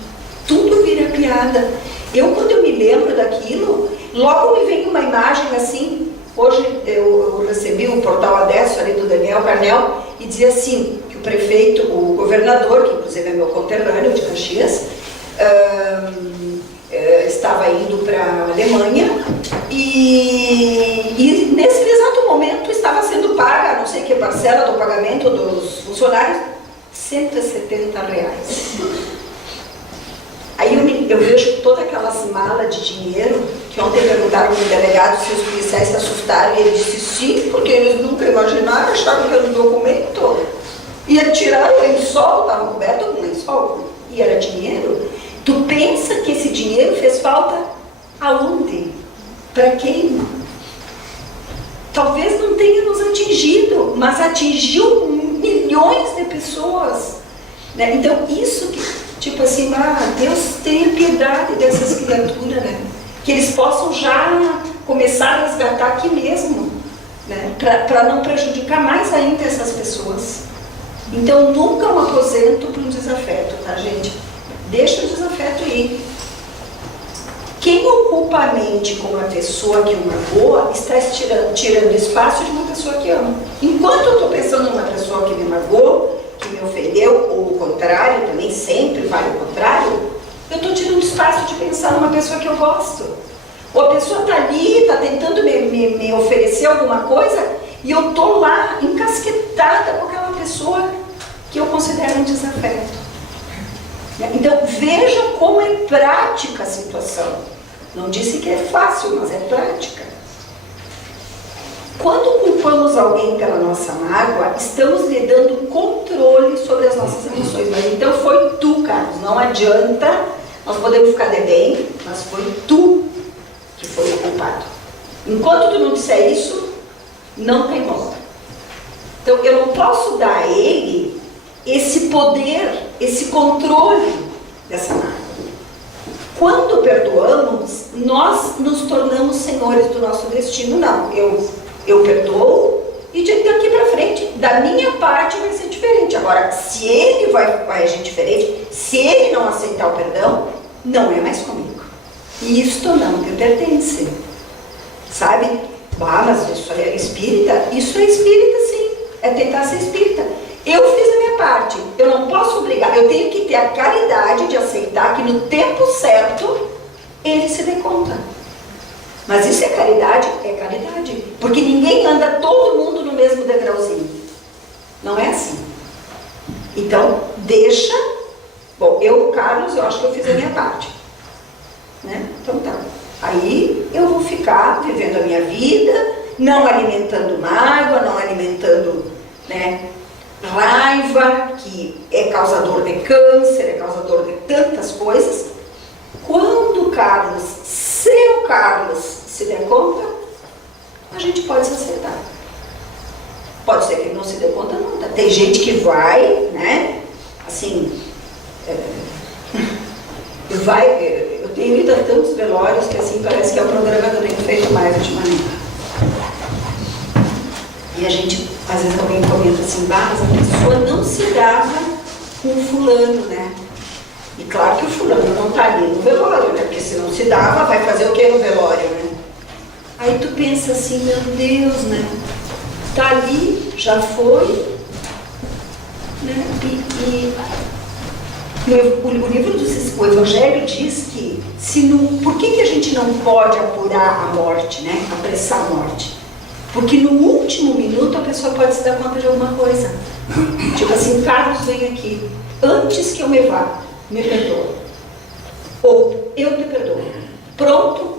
Tudo vira piada. Quando eu me lembro daquilo, logo me vem uma imagem assim. Hoje eu recebi o portal Adesso ali do Daniel Carnel e dizia assim, que o prefeito, o governador, que inclusive é meu conterrâneo de Caxias, estava indo para a Alemanha e nesse exato momento estava sendo paga, não sei que parcela do pagamento dos funcionários, R$170. Aí eu vejo todas aquelas malas de dinheiro, que ontem perguntaram para o delegado se os policiais se assustaram, e ele disse sim, porque eles nunca imaginaram, acharam que era um documento, ia tirar o lençol, estava coberto com lençol, e era dinheiro. Tu pensa que esse dinheiro fez falta aonde? Para quem? Talvez não tenha nos atingido, mas atingiu milhões de pessoas, né? Então isso que, tipo assim, Deus tenha piedade dessas criaturas, né? Que eles possam já começar a resgatar aqui mesmo, né? Para não prejudicar mais ainda essas pessoas. Então nunca um aposento para um desafeto, tá, gente? Deixa o desafeto ir. Quem ocupa a mente com uma pessoa que o magoa, está tirando espaço de uma pessoa que ama. Enquanto eu estou pensando numa pessoa que me magoou, que me ofendeu, ou o contrário, também sempre vale o contrário, eu estou tirando espaço de pensar numa pessoa que eu gosto. Ou a pessoa está ali, está tentando me oferecer alguma coisa, e eu tô lá encasquetada com aquela pessoa que eu considero um desafeto. Então vejam como é prática a situação. Não disse que é fácil, mas é prática. Quando culpamos alguém pela nossa mágoa, estamos lhe dando controle sobre as nossas emoções. Mas então foi tu, Carlos, não adianta, nós podemos ficar de bem, mas foi tu que foi o culpado. Enquanto tu não disser isso, não tem volta. Então eu não posso dar a ele esse poder, esse controle dessa mágoa. Quando perdoamos, nós nos tornamos senhores do nosso destino. Não, eu perdoo e daqui para frente, da minha parte vai ser diferente. Agora, se ele vai agir diferente, se ele não aceitar o perdão, não é mais comigo. Isto não me pertence. Sabe? Ah, mas isso é espírita? Isso é espírita, sim. É tentar ser espírita. Eu fiz a minha parte. Eu não posso obrigar. Eu tenho que ter a caridade de aceitar que no tempo certo ele se dê conta. Mas isso é caridade? É caridade. Porque ninguém anda todo mundo no mesmo degrauzinho. Não é assim. Então, deixa. Bom, eu, Carlos, eu acho que eu fiz a minha parte. Né? Então tá. Aí eu vou ficar vivendo a minha vida, não alimentando mágoa, não alimentando, né, raiva, que é causador de câncer, é causador de tantas coisas. Quando o Carlos, seu Carlos, se der conta, a gente pode se acertar. Pode ser que ele não se dê conta nunca. Tem gente que vai, né, assim, eu tenho ido a tantos velórios que assim parece que é o programa que eu tenho feito mais ultimamente. E a gente, às vezes alguém comenta assim, mas a pessoa não se dava com o fulano, né? E claro que o fulano não está ali no velório, né? Porque se não se dava, vai fazer o que no velório, né? Aí tu pensa assim, meu Deus, né? Tá ali, já foi, né? O livro o Evangelho diz que por que a gente não pode apurar a morte, né? Apressar a morte? Porque no último minuto a pessoa pode se dar conta de alguma coisa. Tipo assim, Carlos, vem aqui, antes que eu me vá, me perdoa. Ou eu te perdoo. Pronto,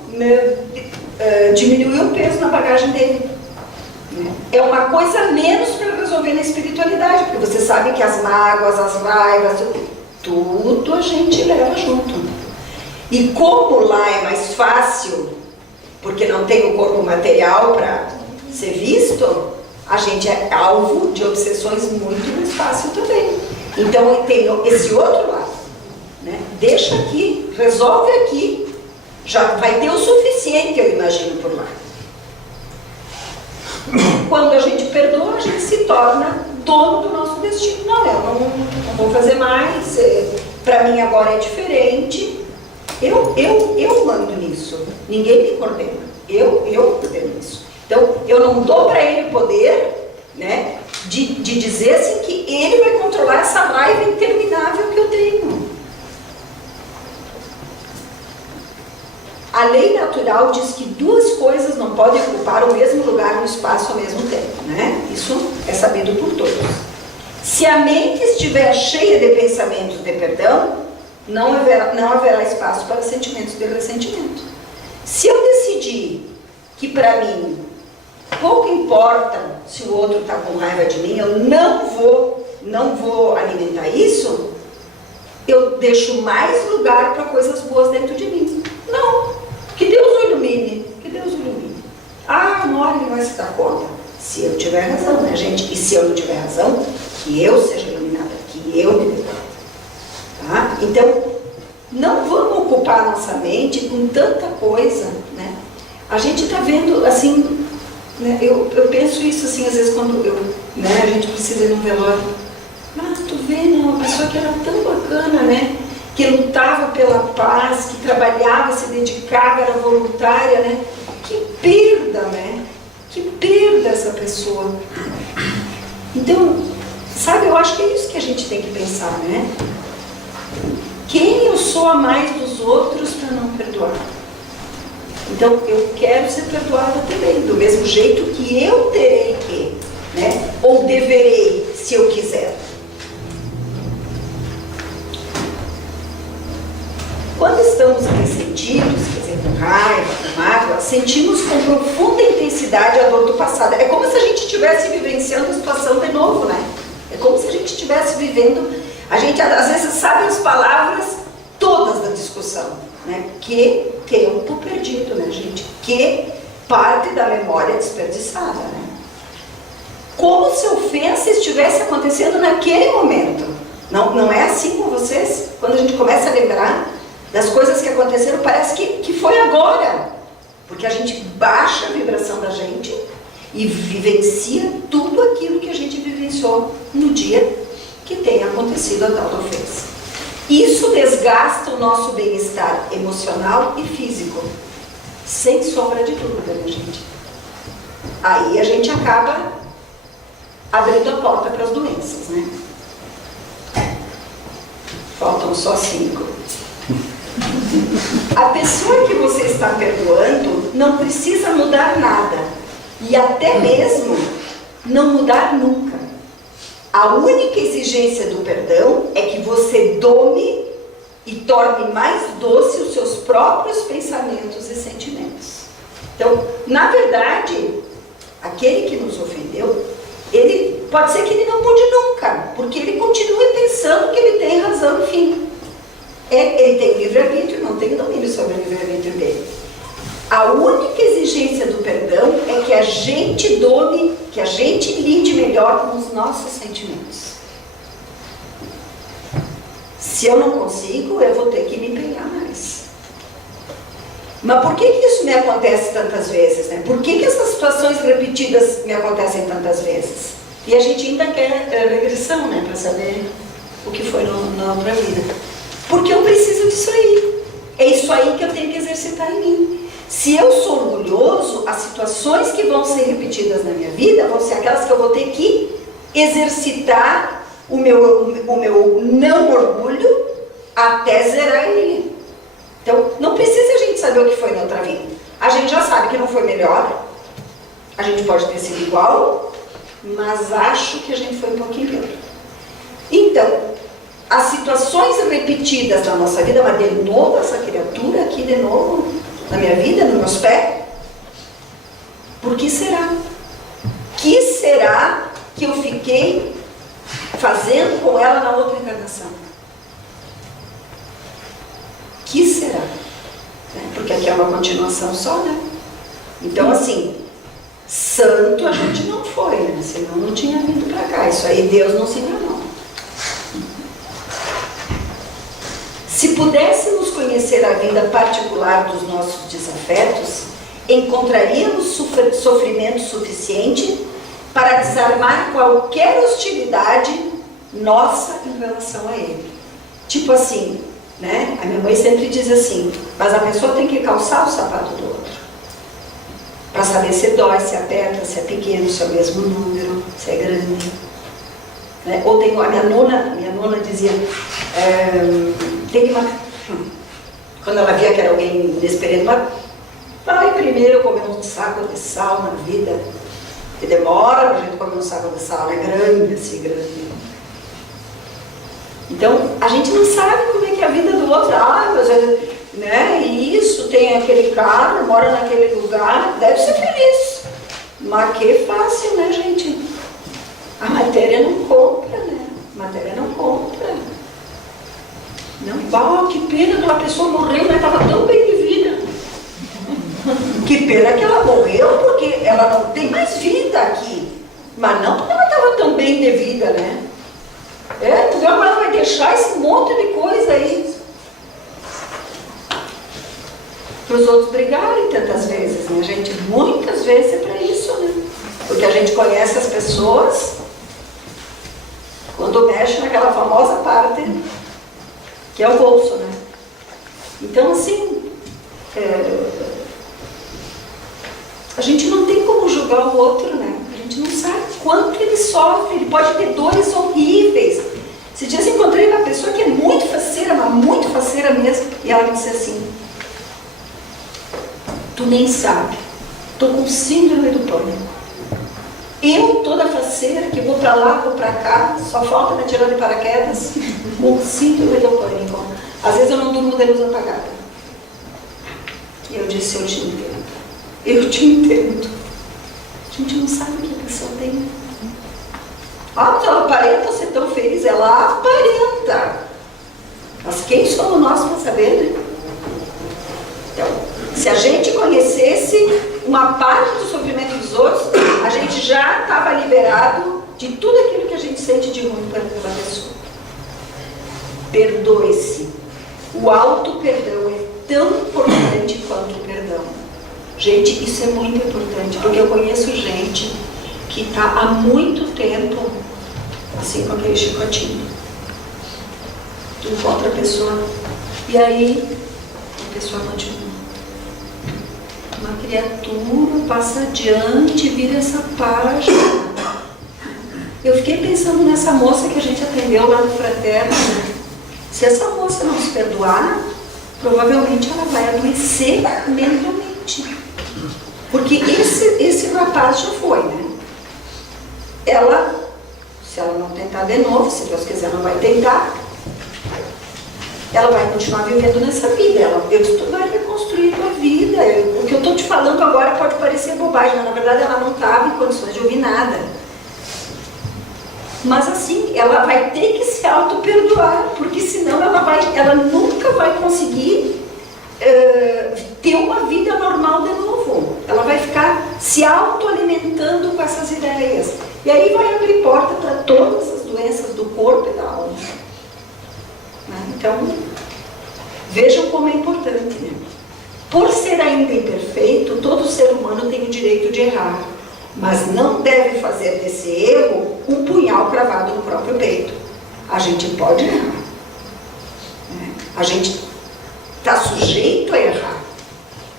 diminuiu o peso na bagagem dele. É uma coisa a menos para resolver na espiritualidade, porque você sabe que as mágoas, as raivas, tudo a gente leva junto. E como lá é mais fácil, porque não tem o corpo material para ser visto, a gente é alvo de obsessões muito mais fácil também. Então tem esse outro lado, né? Deixa aqui, resolve aqui, já vai ter o suficiente, eu imagino, por lá. Quando a gente perdoa, a gente se torna dono do nosso destino. Não, eu não vou fazer mais, para mim agora é diferente. Eu mando nisso, ninguém me coordena, eu ordeno isso. Então, eu não dou para ele o poder, né, de dizer assim que ele vai controlar essa raiva interminável que eu tenho. A lei natural diz que duas coisas não podem ocupar o mesmo lugar no espaço ao mesmo tempo, né? Isso é sabido por todos. Se a mente estiver cheia de pensamentos de perdão, não haverá espaço para sentimentos de ressentimento. Se eu decidir que para mim pouco importa se o outro está com raiva de mim, eu não vou alimentar isso, eu deixo mais lugar para coisas boas dentro de mim. Não, que Deus o ilumine, que Deus o ilumine. Ah, uma hora ele vai se dar conta, se eu tiver razão, né, gente? E se eu não tiver razão, que eu seja iluminada, que eu me dê conta. Tá? Então, não vamos ocupar a nossa mente com tanta coisa, né? A gente está vendo, assim, né, eu penso isso, assim, às vezes quando a gente precisa ir num velório. Ah, tu vê, né, uma pessoa que era tão bacana, né? Que lutava pela paz, que trabalhava, se dedicava, era voluntária, né? Que perda, né? Que perda essa pessoa. Então, sabe, eu acho que é isso que a gente tem que pensar, né? Quem eu sou a mais dos outros para não perdoar? Então, eu quero ser perdoada também, do mesmo jeito que eu terei que, né? Ou deverei, se eu quiser. Quando estamos ressentidos, quer dizer, com raiva, com mágoa, sentimos com profunda intensidade a dor do passado. É como se a gente estivesse vivenciando a situação de novo, né? É como se a gente estivesse vivendo... A gente, às vezes, sabe as palavras todas da discussão, né? Que tempo perdido, né, gente? Que parte da memória desperdiçada, né? Como se a ofensa estivesse acontecendo naquele momento. Não é assim com vocês? Quando a gente começa a lembrar das coisas que aconteceram, parece que foi agora. Porque a gente baixa a vibração da gente e vivencia tudo aquilo que a gente vivenciou no dia que tem acontecido a tal ofensa. Isso desgasta o nosso bem-estar emocional e físico, sem sombra de dúvida, né, gente? Aí a gente acaba abrindo a porta para as doenças, né? Faltam só 5. A pessoa que você está perdoando não precisa mudar nada, e até mesmo não mudar nunca. A única exigência do perdão é que você dome e torne mais doce os seus próprios pensamentos e sentimentos. Então, na verdade, aquele que nos ofendeu, ele pode ser que ele não mude nunca, porque ele continua pensando que ele tem razão, enfim. Ele tem livre-arbítrio, não tem domínio sobre o livre-arbítrio dele. A única exigência do perdão é que a gente dome, que a gente lide melhor com os nossos sentimentos. Se eu não consigo, eu vou ter que me empenhar mais. Mas por que isso me acontece tantas vezes, né? Por que essas situações repetidas me acontecem tantas vezes? E a gente ainda quer regressão, né? Para saber o que foi na outra vida. Porque eu preciso disso aí. É isso aí que eu tenho que exercitar em mim. Se eu sou orgulhoso, as situações que vão ser repetidas na minha vida vão ser aquelas que eu vou ter que exercitar o meu não orgulho até zerar ele. Então, não precisa a gente saber o que foi na outra vida. A gente já sabe que não foi melhor, a gente pode ter sido igual, mas acho que a gente foi um pouquinho pior. Então, as situações repetidas na nossa vida, mas de novo essa criatura aqui de novo, na minha vida, nos meus pés, por que será? Que será que eu fiquei fazendo com ela na outra encarnação? Que será? Porque aqui é uma continuação só, né? Então, assim, santo a gente não foi, né? Senão não tinha vindo para cá. Isso aí Deus não se enganou. Se pudéssemos conhecer a vida particular dos nossos desafetos, encontraríamos sofrimento suficiente para desarmar qualquer hostilidade nossa em relação a ele. Tipo assim, né? A minha mãe sempre diz assim, mas a pessoa tem que calçar o sapato do outro, para saber se dói, se aperta, se é pequeno, se é o mesmo número, se é grande. Né? Ou tem a minha nona dizia, tem que marcar. Quando ela via que era alguém inexperiente, mas vai primeiro comer um saco de sal na vida, que demora para a gente comer um saco de sal, é grande, assim, grande. Então, a gente não sabe como é que é a vida do outro. Né? E isso, tem aquele carro, mora naquele lugar, deve ser feliz. Mas que fácil, né, gente? A matéria não compra, né? A matéria não compra. Não, que pena, aquela pessoa morreu, mas estava tão bem de vida. Que pena que ela morreu, porque ela não tem mais vida aqui. Mas não porque ela estava tão bem de vida, né? Porque agora ela vai deixar esse monte de coisa aí para os outros brigarem tantas vezes, né, gente? Muitas vezes é para isso, né? Porque a gente conhece as pessoas quando mexe naquela famosa parte que é o bolso, né? Então, assim, a gente não tem como julgar o outro, né? A gente não sabe quanto ele sofre, ele pode ter dores horríveis. Esses dias eu encontrei uma pessoa que é muito faceira, mas muito faceira mesmo, e ela disse assim, Tu nem sabe. Tô com síndrome do pânico. Eu, toda faceira, que vou pra lá, vou pra cá, só falta me tirar de paraquedas, com síndrome do pânico. Às vezes eu não durmo de luz apagada. E eu disse, eu te entendo. Eu te entendo. A gente não sabe o que a pessoa tem. Ah, mas ela aparenta ser tão feliz. Ela aparenta. Mas quem somos nós para saber, né? Então, se a gente conhecesse uma parte do sofrimento dos outros, a gente já estava liberado de tudo aquilo que a gente sente de ruim pela pessoa. Perdoe-se. O auto-perdão é tão importante quanto o perdão. Gente, isso é muito importante, porque eu conheço gente que está há muito tempo assim com aquele chicotinho. Tu encontra a pessoa e aí a pessoa continua. Uma criatura passa adiante, vira essa página. Eu fiquei pensando nessa moça que a gente atendeu lá no Fraterno. Se essa moça não se perdoar, provavelmente ela vai adoecer mentalmente. Porque esse rapaz já foi, né? Ela, se ela não tentar de novo, se Deus quiser não vai tentar, ela vai continuar vivendo nessa vida. Tu vai reconstruir tua vida. O que eu estou te falando agora pode parecer bobagem, mas na verdade ela não estava em condições de ouvir nada. Mas assim, ela vai ter que se auto-perdoar, porque senão ela nunca vai conseguir ter uma vida normal de novo. Ela vai ficar se auto-alimentando com essas ideias. E aí vai abrir porta para todas as doenças do corpo e da alma. Então, vejam como é importante, né? Por ser ainda imperfeito, todo ser humano tem o direito de errar, mas não deve fazer desse erro um punhal cravado no próprio peito. A gente pode errar, né? A gente está sujeito a errar.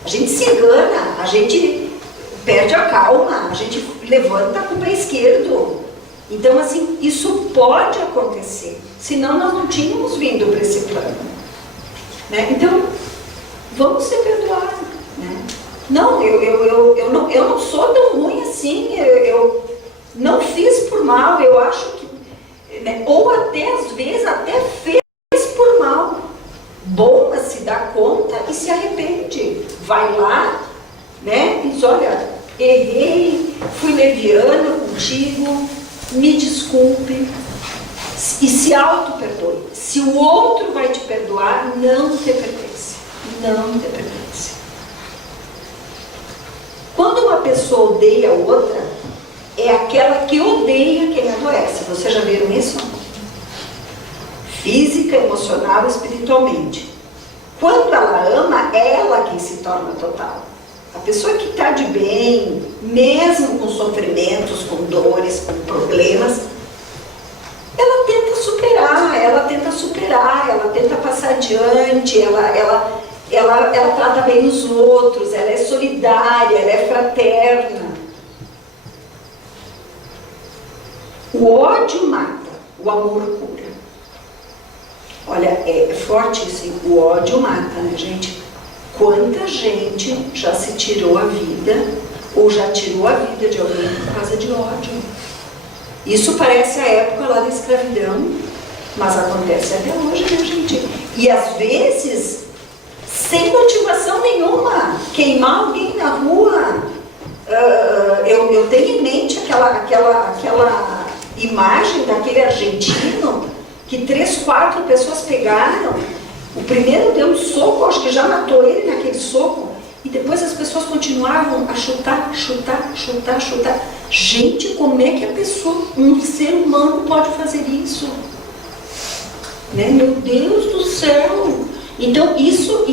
A gente se engana, a gente perde a calma, a gente levanta com o pé esquerdo. Então, assim, isso pode acontecer, senão nós não tínhamos vindo para esse plano, né? Então, vamos se perdoar, né? Não, eu não sou tão ruim assim, eu não fiz por mal, eu acho que, né? Ou até, às vezes, até fez por mal. Bom, mas se dá conta e se arrepende. Vai lá, né? Diz, olha, errei, fui leviana contigo, me desculpe, e se auto-perdoe. Se o outro vai te perdoar, não te pertence. Não te pertence. Quando uma pessoa odeia a outra, é aquela que odeia quem adoece. Vocês já viram isso? Física, emocional e espiritualmente. Quando ela ama, é ela quem se torna total. A pessoa que está de bem, mesmo com sofrimentos, com dores, com problemas, ela tenta superar, ela tenta passar adiante, ela trata bem os outros, ela é solidária, ela é fraterna. O ódio mata, o amor cura. Olha, é forte isso, hein? O ódio mata, né, gente? Quanta gente já se tirou a vida, ou já tirou a vida de alguém por causa de ódio. Isso parece a época lá da escravidão, mas acontece até hoje, né, gente? E às vezes, sem motivação nenhuma, queimar alguém na rua. Eu tenho em mente aquela imagem daquele argentino que 3, 4 pessoas pegaram. O primeiro deu um soco, acho que já matou ele naquele soco, e depois as pessoas continuavam a chutar. Gente, como é que a pessoa, um ser humano pode fazer isso? Né? Meu Deus do céu! Então isso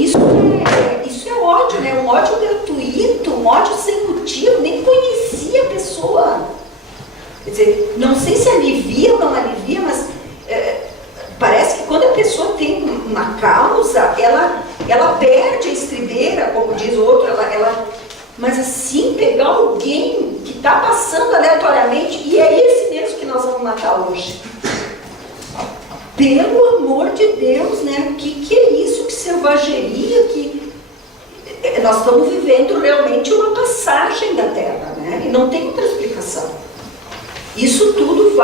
é ódio, né? Um ódio gratuito, um ódio sem motivo, nem conhecia a pessoa. Quer dizer, não sei se alivia ou não alivia, mas parece que quando a pessoa tem uma causa, ela perde a estribeira, como diz o outro, mas assim, pegar alguém que está passando aleatoriamente, e é esse mesmo que nós vamos matar hoje. Pelo amor de Deus, né? Que é isso? Que selvageria? nós estamos vivendo realmente uma passagem da Terra, né? E não tem outra explicação. Isso tudo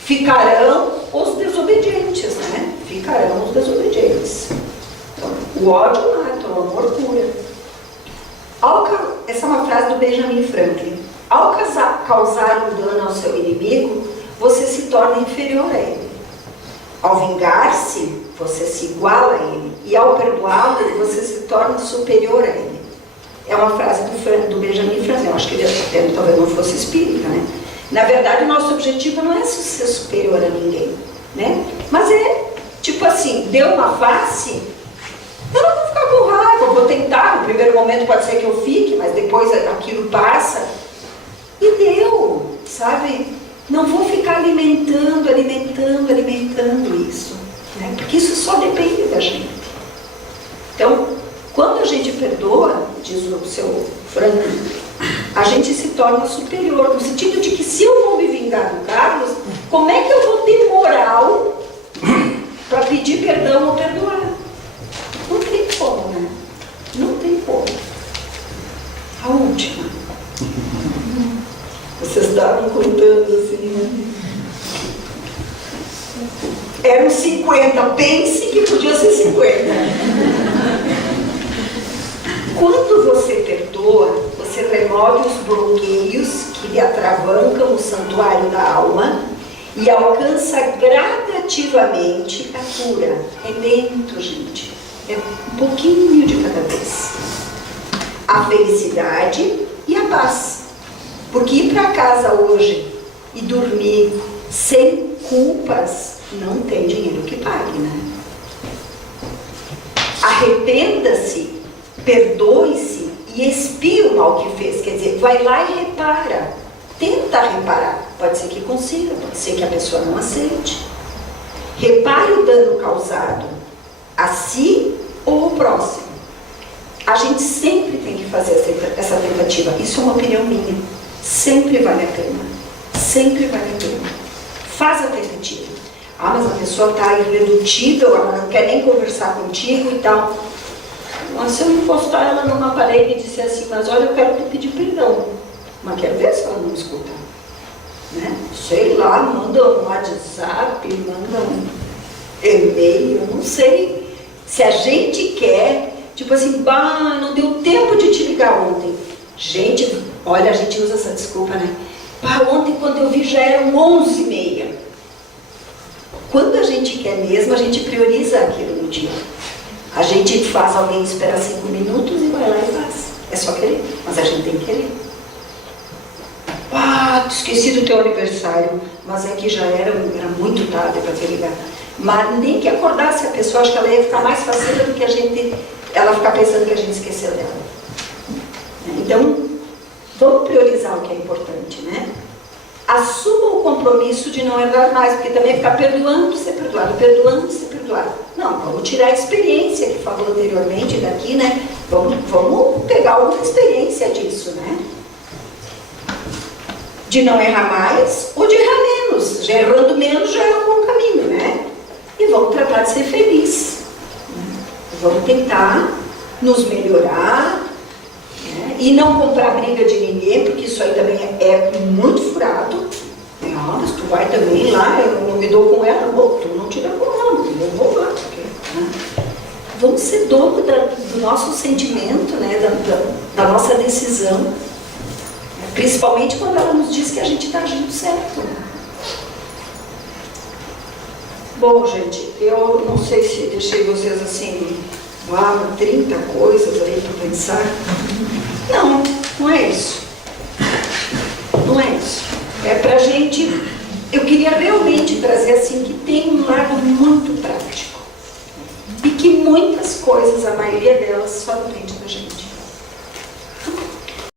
ficarão os desobedientes, né? Ficarão os desobedientes. Então, o ódio mata, o amor cura. Essa é uma frase do Benjamin Franklin. Ao causar um dano ao seu inimigo, você se torna inferior a ele. Ao vingar-se, você se iguala a ele. E ao perdoá-lo, você se torna superior a ele. É uma frase do Benjamin Franklin. Eu acho que ele até talvez não fosse espírita, né? Na verdade, o nosso objetivo não é ser superior a ninguém, né? Mas é, tipo assim, deu uma face, eu não vou ficar com raiva, eu vou tentar, no primeiro momento pode ser que eu fique, mas depois aquilo passa. E deu, sabe? Não vou ficar alimentando isso, né? Porque isso só depende da gente. Então, quando a gente perdoa, diz o seu Franklin, a gente se torna superior, no sentido de que se eu vou me vingar do Carlos, como é que eu vou ter moral para pedir perdão ou perdoar? Não tem como, né? Não tem como. A última. Vocês estavam contando assim, né? Eram 50, pense que podia ser 50. Quando você perdoa, você remove os bloqueios que lhe atravancam o santuário da alma e alcança gradativamente a cura. É lento, gente. É um pouquinho de cada vez. A felicidade e a paz. Porque ir para casa hoje e dormir sem culpas não tem dinheiro que pague, né? Arrependa-se, perdoe-se e expie o mal que fez. Quer dizer, vai lá e repara. Tenta reparar. Pode ser que consiga, pode ser que a pessoa não aceite. Repare o dano causado a si ou ao próximo. A gente sempre tem que fazer essa tentativa. Isso é uma opinião minha. Sempre vale a pena. Sempre vale a pena. Faz a tentativa. Ah, mas a pessoa está irredutível, ela não quer nem conversar contigo e tal. Mas se eu encostar ela numa parede e disser assim, mas olha, eu quero te pedir perdão. Mas quero ver se ela não escuta. Né? Sei lá, manda um WhatsApp, manda um e-mail, não sei. Se a gente quer, tipo assim, bah, não deu tempo de te ligar ontem. Gente, olha, a gente usa essa desculpa, né? Bah, ontem quando eu vi já eram 11h30. Quando a gente quer mesmo, a gente prioriza aquilo no dia. A gente faz alguém esperar 5 minutos e vai lá e faz. É só querer, mas a gente tem que querer. Ah, esqueci do teu aniversário, mas é que já era muito tarde para te ligar. Mas nem que acordasse a pessoa, acho que ela ia ficar mais facilita do que ela ficar pensando que a gente esqueceu dela. Então, vamos priorizar o que é importante, né? Assuma o compromisso de não errar mais, porque também ficar perdoando, ser perdoado, perdoando, ser perdoado. Não, vamos tirar a experiência que falou anteriormente daqui, né? Vamos pegar alguma experiência disso, né? De não errar mais ou de errar menos. Já errando menos já é um bom caminho, né? E vamos tratar de ser feliz. Vamos tentar nos melhorar, né? E não comprar briga de ninguém, porque isso aí também é muito furado. Ah, mas tu vai também lá, eu não me dou com ela. Bom, tu não te dá com ela, eu vou lá. Porque, né? Vamos ser dono do nosso sentimento, né? Da nossa decisão. Principalmente quando ela nos diz que a gente está agindo certo. Bom, gente, eu não sei se deixei vocês assim, 30 coisas aí para pensar. Não, não é isso. Não é isso. É pra gente, eu queria realmente trazer assim, que tem um lado muito prático. E que muitas coisas, a maioria delas, só depende da gente.